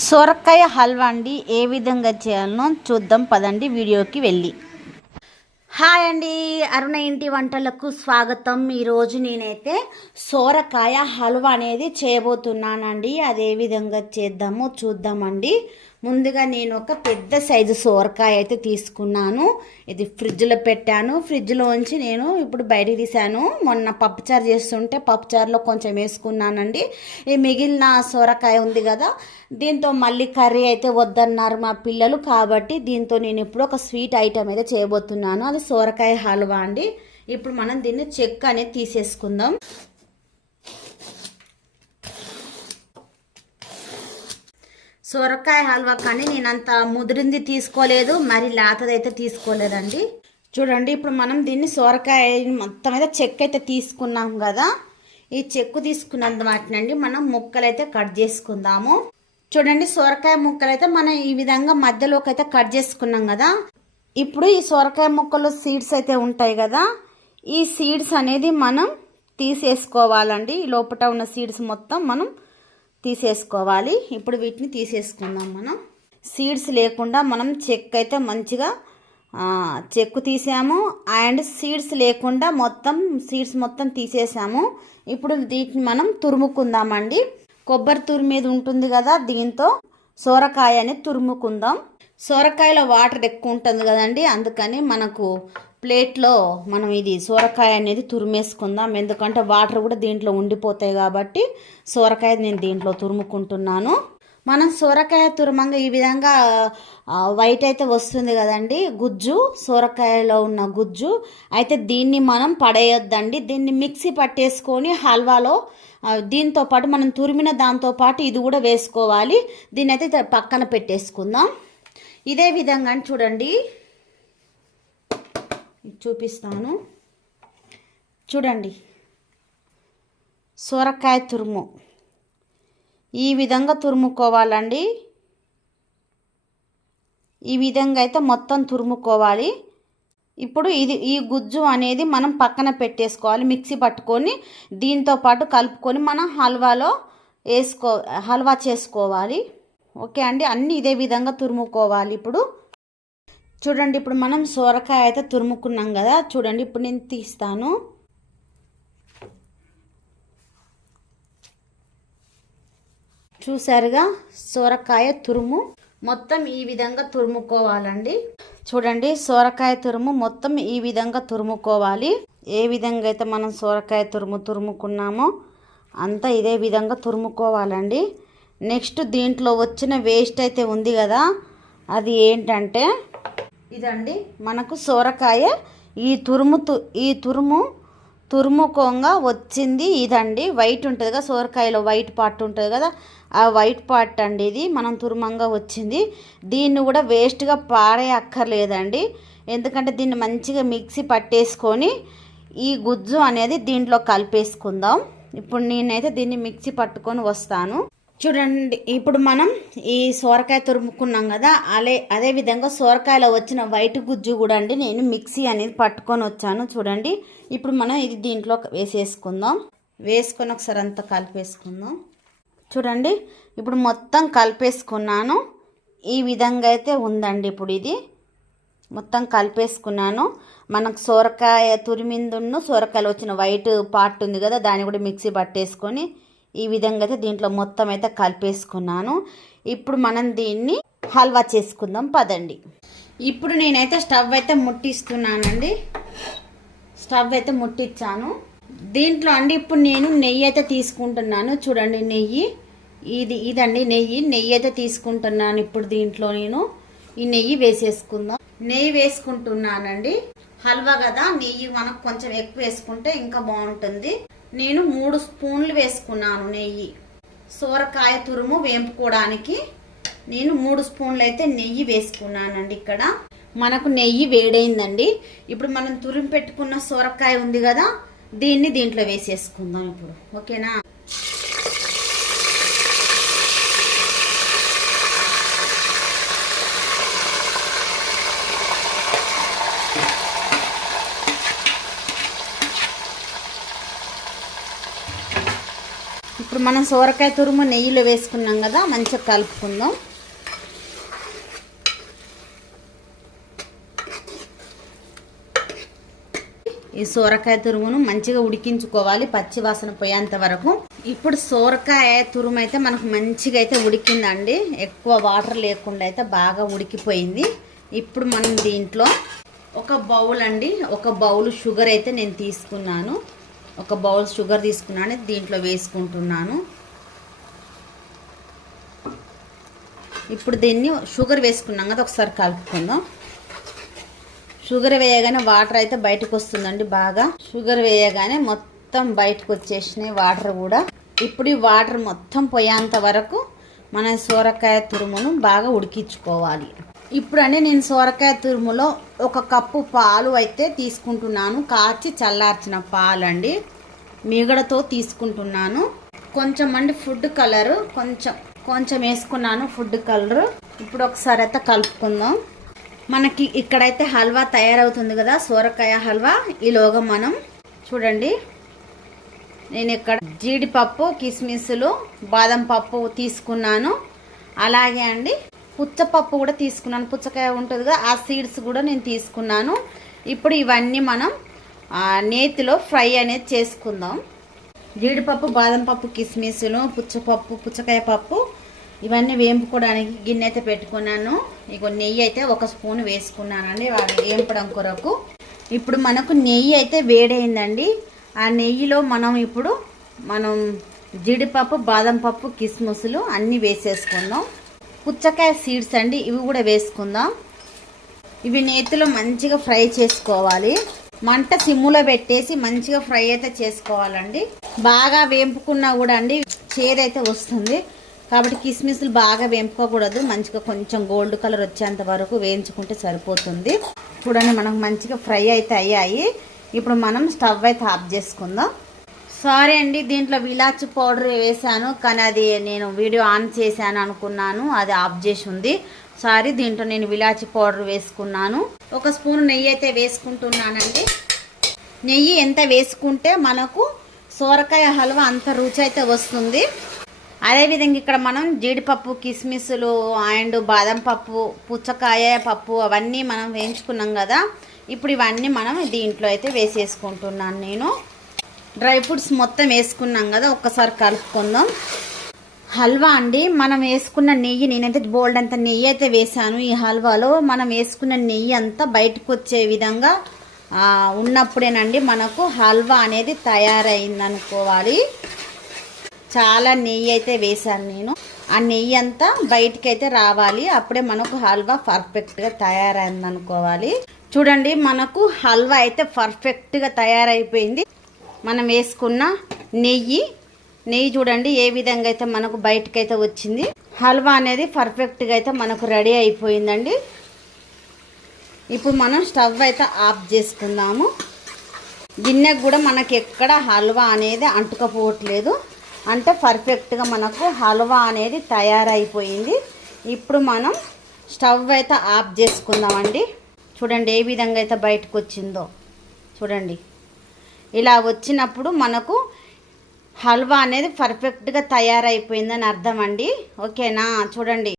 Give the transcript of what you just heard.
సొరకాయ హల్వా అండి ఏ విధంగా చేయాలనో చూద్దాం పదండి వీడియోకి వెళ్ళి. హాయ్ అండి, అరుణ ఇంటి వంటలకు స్వాగతం. ఈరోజు నేనైతే సొరకాయ హల్వా అనేది చేయబోతున్నానండి. అదే విధంగా చేద్దామో చూద్దామండి. ముందుగా నేను ఒక పెద్ద సైజు సొరకాయ అయితే తీసుకున్నాను. ఇది ఫ్రిడ్జ్లో పెట్టాను. ఫ్రిడ్జ్లో ఉంచి నేను ఇప్పుడు బయటికి తీసాను. మొన్న పప్పుచారు చేస్తుంటే పప్పుచారులో కొంచెం వేసుకున్నానండి. ఈ మిగిలిన సొరకాయ ఉంది కదా, దీంతో మళ్ళీ కర్రీ అయితే వద్దన్నారు మా పిల్లలు. కాబట్టి దీంతో నేను ఇప్పుడు ఒక స్వీట్ ఐటెం అయితే చేయబోతున్నాను. అది సొరకాయ హల్వా అండి. ఇప్పుడు మనం దీన్ని చెక్క అనేది తీసేసుకుందాం. సొరకాయ హల్వా కానీ నేను అంత ముదిరింది తీసుకోలేదు, మరి లేతదైతే తీసుకోలేదండి. చూడండి, ఇప్పుడు మనం దీన్ని సొరకాయ మొత్తం అయితే చెక్క అయితే తీసుకున్నాం కదా, ఈ చెక్కు తీసుకున్నంత వాటినండి మనం ముక్కలు అయితే కట్ చేసుకుందాము. చూడండి, సొరకాయ ముక్కలు అయితే మనం ఈ విధంగా మధ్యలోకి అయితే కట్ చేసుకున్నాం కదా. ఇప్పుడు ఈ సొరకాయ ముక్కలు సీడ్స్ అయితే ఉంటాయి కదా, ఈ సీడ్స్ అనేది మనం తీసేసుకోవాలండి. లోపల ఉన్న సీడ్స్ మొత్తం మనం తీసేసుకోవాలి. ఇప్పుడు వీటిని తీసేసుకుందాం. మనం సీడ్స్ లేకుండా మనం చెక్ అయితే మంచిగా చెక్కు తీసాము అండ్ సీడ్స్ లేకుండా మొత్తం సీడ్స్ మొత్తం తీసేసాము. ఇప్పుడు వీటిని మనం తురుముకుందామండి. కొబ్బరి తురిమేది ఉంటుంది కదా, దీంతో సొరకాయ అనేది తురుముకుందాం. సొరకాయలో వాటర్ ఎక్కువ ఉంటుంది కదండి, అందుకని మనకు ప్లేట్లో మనం ఇది సొరకాయ అనేది తురిమేసుకుందాం. ఎందుకంటే వాటర్ కూడా దీంట్లో ఉండిపోతాయి కాబట్టి సొరకాయ నేను దీంట్లో తురుముకుంటున్నాను. మనం సొరకాయ తురుమంగా ఈ విధంగా వైట్ అయితే వస్తుంది కదండి, గుజ్జు, సొరకాయలో ఉన్న గుజ్జు అయితే దీన్ని మనం పడేయొద్దండి. దీన్ని మిక్సీ పట్టేసుకొని హల్వాలో దీంతో పాటు మనం తురిమిన దాంతో పాటు ఇది కూడా వేసుకోవాలి. దీన్ని అయితే పక్కన పెట్టేసుకుందాం. ఇదే విధంగా చూడండి, చూపిస్తాను. చూడండి, సొరకాయ తురుము ఈ విధంగా తురుముకోవాలండి. ఈ విధంగా అయితే మొత్తం తురుముకోవాలి. ఇప్పుడు ఈ గుజ్జు అనేది మనం పక్కన పెట్టేసుకోవాలి. మిక్సీ పట్టుకొని దీంతో పాటు కలుపుకొని మనం హల్వా చేసుకోవాలి. ఓకే అండి, అన్నీ ఇదే విధంగా తురుముకోవాలి. చూడండి, ఇప్పుడు మనం సొరకాయ అయితే తురుముకున్నాం కదా. చూడండి, ఇప్పుడు నేను తీస్తాను. చూసారుగా, సొరకాయ తురుము మొత్తం ఈ విధంగా తురుముకోవాలండి. చూడండి, సొరకాయ తురుము మొత్తం ఈ విధంగా తురుముకోవాలి. ఏ విధంగా అయితే మనం సొరకాయ తురుముకున్నామో అంతా ఇదే విధంగా తురుముకోవాలండి. నెక్స్ట్ దీంట్లో వచ్చిన వేస్ట్ అయితే ఉంది కదా, అది ఏంటంటే ఇదండి. మనకు సొరకాయ ఈ తురుముకోంగా వచ్చింది ఇదండి. వైట్ ఉంటుంది కదా, సొరకాయలో వైట్ పార్ట్ ఉంటుంది కదా, ఆ వైట్ పార్ట్ అండి ఇది మనం తురుమంగా వచ్చింది. దీన్ని కూడా వేస్ట్గా పారే అక్కర్లేదండి. ఎందుకంటే దీన్ని మంచిగా మిక్సీ పట్టేసుకొని ఈ గుజ్జు అనేది దీంట్లో కలిపేసుకుందాం. ఇప్పుడు నేనైతే దీన్ని మిక్సీ పట్టుకొని వస్తాను. చూడండి, ఇప్పుడు మనం ఈ సొరకాయ తురుముకున్నాం కదా, అదే విధంగా సొరకాయలో వచ్చిన వైట్ గుజ్జు కూడా అండి నేను మిక్సీ అనేది పట్టుకొని వచ్చాను. చూడండి, ఇప్పుడు మనం ఇది దీంట్లో వేసేసుకుందాం. వేసుకొని ఒకసారి అంతా కలిపేసుకుందాం. చూడండి, ఇప్పుడు మొత్తం కలిపేసుకున్నాను. ఈ విధంగా అయితే ఉందండి. ఇప్పుడు ఇది మొత్తం కలిపేసుకున్నాను. మనకు సొరకాయ తురిమిందును సొరకాయలో వచ్చిన వైట్ పార్ట్ ఉంది కదా, దాన్ని కూడా మిక్సీ పట్టేసుకొని ఈ విధంగా అయితే దీంట్లో మొత్తం అయితే కలిపేసుకున్నాను. ఇప్పుడు మనం దీన్ని హల్వా చేసుకుందాం పదండి. ఇప్పుడు నేనైతే స్టవ్ అయితే ముట్టిస్తున్నానండి. స్టవ్ అయితే ముట్టించాను. దీంట్లో అండి ఇప్పుడు నేను నెయ్యి అయితే తీసుకుంటున్నాను. చూడండి, నెయ్యి ఇదండి నెయ్యి అయితే తీసుకుంటున్నాను. ఇప్పుడు దీంట్లో నేను ఈ నెయ్యి వేసేసుకుందాం. నెయ్యి వేసుకుంటున్నానండి. హల్వా కదా, నెయ్యి మనకు కొంచెం ఎక్కువ వేసుకుంటే ఇంకా బాగుంటుంది. నేను 3 స్పూన్లు వేసుకున్నాను నెయ్యి. సొరకాయ తురుము వేంపుకోవడానికి నేను 3 స్పూన్లు అయితే నెయ్యి వేసుకున్నానండి. ఇక్కడ మనకు నెయ్యి వేడైందండి. ఇప్పుడు మనం తురిమి పెట్టుకున్న సొరకాయ ఉంది కదా, దీన్ని దీంట్లో వేసేసుకుందాం ఇప్పుడు. ఓకేనా? ఇప్పుడు ఇప్పుడు మనం సోరకాయ తురుము నెయ్యిలో వేసుకున్నాం కదా, మంచిగా కలుపుకుందాం. ఈ సోరకాయ తురుమును మంచిగా ఉడికించుకోవాలి పచ్చి వాసన పోయేంత వరకు. ఇప్పుడు సోరకాయ తురుము అయితే మనకు మంచిగా అయితే ఉడికిందండి. ఎక్కువ వాటర్ లేకుండా అయితే బాగా ఉడికిపోయింది. ఇప్పుడు మనం దీంట్లో ఒక బౌల్ అండి, ఒక బౌల్ షుగర్ అయితే నేను తీసుకున్నాను. ఒక బౌల్ షుగర్ తీసుకున్నాను, దీంట్లో వేసుకుంటున్నాను. ఇప్పుడు దీన్ని షుగర్ వేసుకున్నాం కదా, ఒకసారి కలుపుకుందాం. షుగర్ వేయగానే వాటర్ అయితే బయటకు వస్తుందండి. బాగా షుగర్ వేయగానే మొత్తం బయటకు వచ్చేసినాయి వాటర్ కూడా. ఇప్పుడు ఈ వాటర్ మొత్తం పోయేంత వరకు మన సోరకాయ తురుమును బాగా ఉడికించుకోవాలి. ఇప్పుడు అండి నేను సోరకాయ తురుములో 1 కప్పు పాలు అయితే తీసుకుంటున్నాను. కాచి చల్లార్చిన పాలు అండి, మిగడతో తీసుకుంటున్నాను. కొంచెం అండి ఫుడ్ కలరు కొంచెం వేసుకున్నాను, ఫుడ్ కలరు. ఇప్పుడు ఒకసారి అయితే కలుపుకుందాం. మనకి ఇక్కడైతే హల్వా తయారవుతుంది కదా, సోరకాయ హల్వా. ఈలోగా మనం చూడండి, నేను ఇక్కడ జీడిపప్పు, కిస్మిస్లు, బాదం పప్పు తీసుకున్నాను. అలాగే అండి పుచ్చపప్పు కూడా తీసుకున్నాను. పుచ్చకాయ ఉంటుంది కదా, ఆ సీడ్స్ కూడా నేను తీసుకున్నాను. ఇప్పుడు ఇవన్నీ మనం నేతిలో ఫ్రై అనేది చేసుకుందాం. జీడిపప్పు, బాదం పప్పు, కిస్మిస్లు, పుచ్చపప్పు, పుచ్చకాయ పప్పు ఇవన్నీ వేంపుకోవడానికి గిన్నె అయితే పెట్టుకున్నాను. ఇక నెయ్యి అయితే 1 స్పూన్ వేసుకున్నానండి వాటి వేంపడం కొరకు. ఇప్పుడు మనకు నెయ్యి అయితే వేడైందండి. ఆ నెయ్యిలో మనం జీడిపప్పు, బాదం పప్పు, కిస్మిస్లు అన్నీ వేసేసుకుందాం. పుచ్చకాయ సీడ్స్ అండి, ఇవి కూడా వేసుకుందాం. ఇవి నేతిలో మంచిగా ఫ్రై చేసుకోవాలి. మంట సిమ్ములో పెట్టేసి మంచిగా ఫ్రై అయితే చేసుకోవాలండి. బాగా వేంపుకున్నా కూడా అండి చేదైతే వస్తుంది. కాబట్టి కిస్మిస్లు బాగా వేంపుకోకూడదు, మంచిగా కొంచెం గోల్డ్ కలర్ వచ్చేంత వరకు వేయించుకుంటే సరిపోతుంది. చూడండి మనకు మంచిగా ఫ్రై అయితే అయ్యాయి. ఇప్పుడు మనం స్టవ్ అయితే ఆఫ్ చేసుకుందాం. సారీ అండి, దీంట్లో ఇలాచి పౌడర్ వేసాను, కానీ అది నేను వీడియో ఆన్ చేశాను అనుకున్నాను, అది ఆఫ్ చేసి ఉంది. సారీ, దీంట్లో నేను ఇలాచి పౌడర్ వేసుకున్నాను. 1 స్పూన్ నెయ్యి అయితే వేసుకుంటున్నానండి. నెయ్యి ఎంత వేసుకుంటే మనకు సోరకాయ హల్వా అంత రుచి అయితే వస్తుంది. అదేవిధంగా ఇక్కడ మనం జీడిపప్పు, కిస్మిస్లు అండ్ బాదం పప్పు, పుచ్చకాయ పప్పు అవన్నీ మనం వేయించుకున్నాం కదా. ఇప్పుడు ఇవన్నీ మనం దీంట్లో అయితే వేసేసుకుంటున్నాను. నేను డ్రై ఫ్రూట్స్ మొత్తం వేసుకున్నాం కదా, ఒక్కసారి కలుపుకుందాం. హల్వా అండి, మనం వేసుకున్న నెయ్యి, నేనైతే బోల్డ్ అంత నెయ్యి అయితే వేసాను. ఈ హల్వాలో మనం వేసుకున్న నెయ్యి అంతా బయటకు వచ్చే విధంగా ఉన్నప్పుడేనండి మనకు హల్వా అనేది తయారైంది అనుకోవాలి. చాలా నెయ్యి అయితే వేసాను నేను. ఆ నెయ్యి అంతా బయటికి అయితే రావాలి, అప్పుడే మనకు హల్వా పర్ఫెక్ట్గా తయారైంది అనుకోవాలి. చూడండి మనకు హల్వా అయితే పర్ఫెక్ట్గా తయారైపోయింది. మనం వేసుకున్న నెయ్యి చూడండి ఏ విధంగా అయితే మనకు బయటకు అయితే వచ్చింది. హల్వా అనేది పర్ఫెక్ట్గా అయితే మనకు రెడీ అయిపోయిందండి. ఇప్పుడు మనం స్టవ్ అయితే ఆఫ్ చేసుకుందాము. గిన్నెకు కూడా మనకి ఎక్కడ హల్వా అనేది అంటుకపోవట్లేదు, అంటే పర్ఫెక్ట్గా మనకు హల్వా అనేది తయారైపోయింది. ఇప్పుడు మనం స్టవ్ అయితే ఆఫ్ చేసుకుందామండి. చూడండి ఏ విధంగా అయితే బయటకు వచ్చిందో. చూడండి ఇలా వచ్చినప్పుడు మనకు హల్వా అనేది పర్ఫెక్ట్గా తయారైపోయిందని అర్థం అండి. ఓకేనా? చూడండి.